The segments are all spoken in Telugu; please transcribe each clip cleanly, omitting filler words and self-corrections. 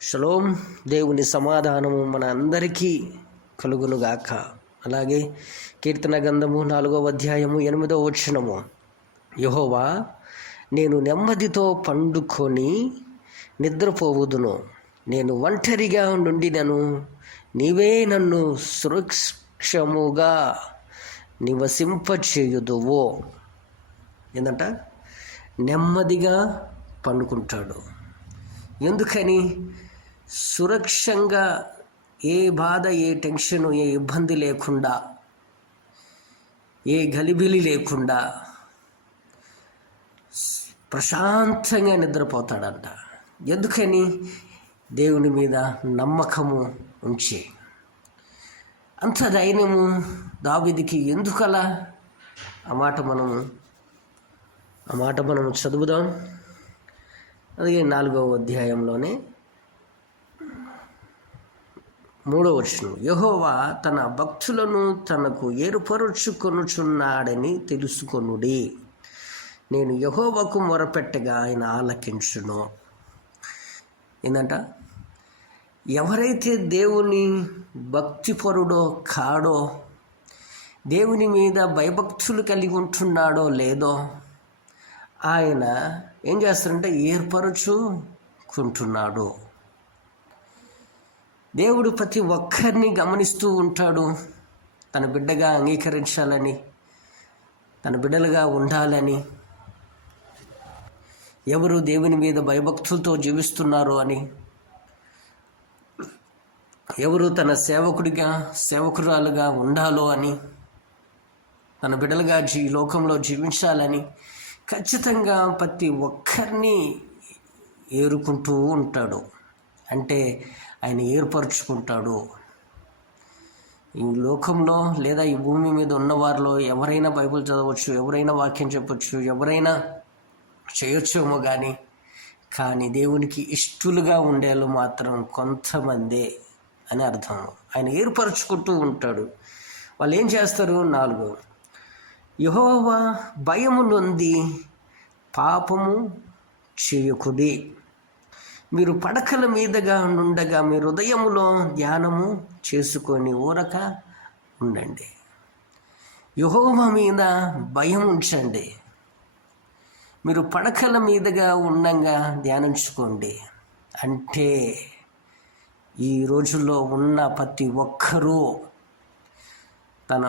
షలోం. దేవుని సమాధానము మన అందరికీ కలుగునుగాక. అలాగే కీర్తన గ్రంథము 4వ అధ్యాయము 8వ వచనము, యెహోవా నేను నెమ్మదితో పండుకొని నిద్రపోవుదును, నేను ఒంటరిగా నుండినను నీవే నన్ను సురక్షముగా నివసింపచేయుదువో. ఏందంట? నెమ్మదిగా పండుకుంటాడు. ఎందుకని? సురక్షంగా, ఏ బాధ, ఏ టెన్షను, ఏ ఇబ్బంది లేకుండా, ఏ గలిబిలి లేకుండా ప్రశాంతంగా నిద్రపోతాడంట. ఎందుకని? దేవుని మీద నమ్మకము ఉంచి. అంత ధైర్యము దావీదుకి ఎందుకలా? ఆ మాట మనము చదువుదాం. అలాగే 4వ అధ్యాయంలోనే 3వ వచనం, యెహోవా తన భక్తులను తనకు ఏర్పరుచుకొనుచున్నాడని తెలుసుకొనుడి, నేను యెహోవాకు మొరపెట్టగా ఆయన ఆలకించును. ఏందంట? ఎవరైతే దేవుని భక్తిపరుడో కాడో, దేవుని మీద భయభక్తులు కలిగి ఉంటున్నాడో లేదో, ఆయన ఏం చేస్తారంటే ఏర్పరచుకుంటున్నాడు. దేవుడు ప్రతి ఒక్కరిని గమనిస్తూ ఉంటాడు. తన బిడ్డగా అంగీకరించాలని, తన బిడ్డలుగా ఉండాలని, ఎవరు దేవుని మీద భయభక్తులతో జీవిస్తున్నారో అని, ఎవరు తన సేవకురాలుగా ఉండాలో అని, తన బిడ్డలుగా లోకంలో జీవించాలని ఖచ్చితంగా ప్రతి ఒక్కరిని ఏరుకుంటూ ఉంటాడు. అంటే ఆయన ఏర్పరచుకుంటాడు. ఈ లోకంలో లేదా ఈ భూమి మీద ఉన్నవారిలో ఎవరైనా బైబిల్ చదవచ్చు, ఎవరైనా వాక్యం చెప్పచ్చు, ఎవరైనా చేయొచ్చేమో కానీ దేవునికి ఇష్టలుగా ఉండేళ్ళు మాత్రం కొంతమందే అని అర్థం. ఆయన ఏర్పరచుకుంటూ ఉంటాడు. వాళ్ళు ఏం చేస్తారు? 4, యెహోవా భయము నొంది పాపము చేయకుడి, మీరు పడకల మీదగా నుండగా మీ హృదయములో ధ్యానము చేసుకొని ఊరక ఉండండి. యెహోవా మీద భయం ఉంచండి. మీరు పడకల మీదగా ఉండంగా ధ్యానించుకోండి. అంటే ఈ రోజుల్లో ఉన్న ప్రతి ఒక్కరూ తన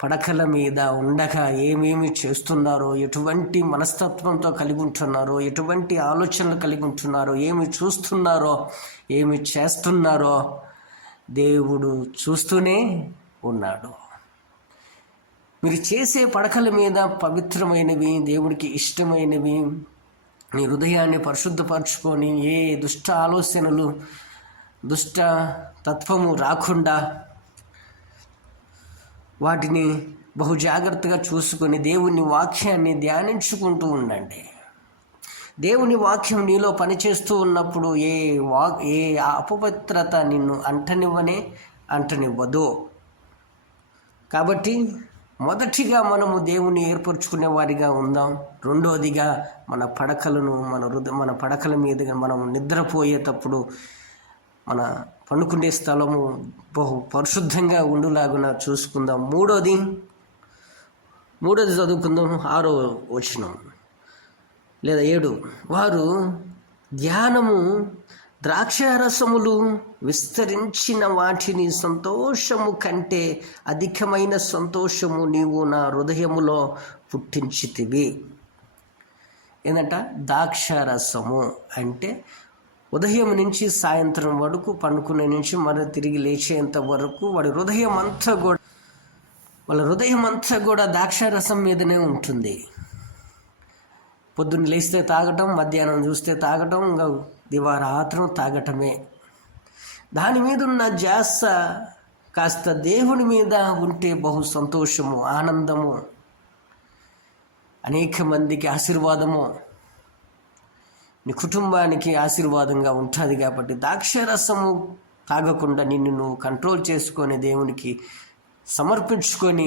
పడకల మీద ఉండగా ఏమేమి చేస్తున్నారో, ఎటువంటి మనస్తత్వంతో కలిగి ఉంటున్నారో, ఎటువంటి ఆలోచనలు కలిగి ఉంటున్నారో, ఏమి చూస్తున్నారో, ఏమి చేస్తున్నారో దేవుడు చూస్తూనే ఉన్నాడు. మీరు చేసే పడకల మీద పవిత్రమైనవి, దేవుడికి ఇష్టమైనవి, మీ హృదయాన్ని పరిశుద్ధపరచుకొని ఏ దుష్ట ఆలోచనలు, దుష్ట తత్వము రాకుండా వాటిని బహు జాగ్రత్తగా చూసుకొని దేవుని వాక్యాన్ని ధ్యానించుకుంటూ ఉండండి. దేవుని వాక్యం నీలో పనిచేస్తూ ఉన్నప్పుడు ఏ అపవిత్రత నిన్ను అంటనివ్వదు. కాబట్టి మొదటిగా మనము దేవుని ఏర్పరచుకునే వారిగా ఉందాం. రెండోదిగా మన పడకల మీద మనం నిద్రపోయేటప్పుడు మన పండుకునే స్థలము బహు పరిశుద్ధంగా ఉండులాగున చూసుకుందాం. మూడోది చదువుకుందాం. 6వ వచనం లేదా 7, వారు ధ్యానము ద్రాక్షారసములు విస్తరించిన వాటిని సంతోషము కంటే అధికమైన సంతోషము నీవు నా హృదయములో పుట్టించితివి. ఏంటంట? ద్రాక్షారసము అంటే ఉదయం నుంచి సాయంత్రం వరకు, పండుకునే నుంచి మరి తిరిగి లేచేంత వరకు వాళ్ళ హృదయం అంతా కూడా ద్రాక్షారసం మీదనే ఉంటుంది. పొద్దున్న లేస్తే తాగటం, మధ్యాహ్నం చూస్తే తాగటం, ఇంకా దివారాత్రం తాగటమే. దాని మీద ఉన్న ధ్యాస కాస్త దేవుని మీద ఉంటే బహు సంతోషము, ఆనందము, అనేక మందికి ఆశీర్వాదము, నీ కుటుంబానికి ఆశీర్వాదంగా ఉంటుంది. కాబట్టి ద్రాక్షారసము తాగకుండా నిన్ను నువ్వు కంట్రోల్ చేసుకొని దేవునికి సమర్పించుకొని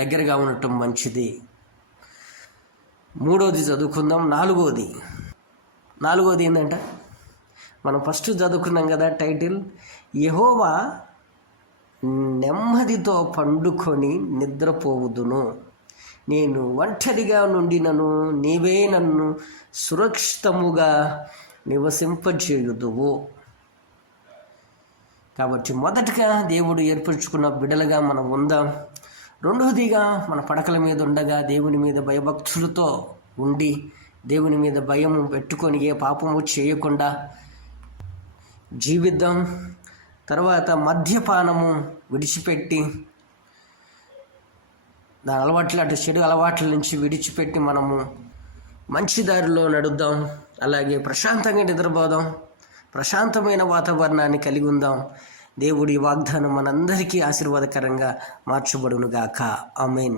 దగ్గరగా ఉండటం మంచిది. 3వది చదువుకుందాం. 4వది ఏంటంటే మనం ఫస్ట్ చదువుకున్నాం కదా టైటిల్, యెహోవా నెమ్మదితో పండుకొని నిద్రపోవుదును, నేను ఒంటరిగా నుండినను నీవే నన్ను సురక్షితముగా నివసింపజేయుదువు. కాబట్టి మొదటగా దేవుడు ఏర్పరచుకున్న బిడ్డలుగా మనం ఉందాం. రెండవదిగా మన పడకల మీద ఉండగా దేవుని మీద భయభక్తులతో ఉండి దేవుని మీద భయం పెట్టుకొని ఏ పాపము చేయకుండా జీవిద్దాం. తర్వాత మద్యపానము విడిచిపెట్టి దాని అలవాట్లు, అటు చెడు అలవాట్ల నుంచి విడిచిపెట్టి మనము మంచి దారిలో నడుద్దాం. అలాగే ప్రశాంతంగా నిద్రపోదాం, ప్రశాంతమైన వాతావరణాన్ని కలిగి ఉందాం. దేవుడి వాగ్దానం మనందరికీ ఆశీర్వాదకరంగా మార్చబడునుగాక. ఆమేన్.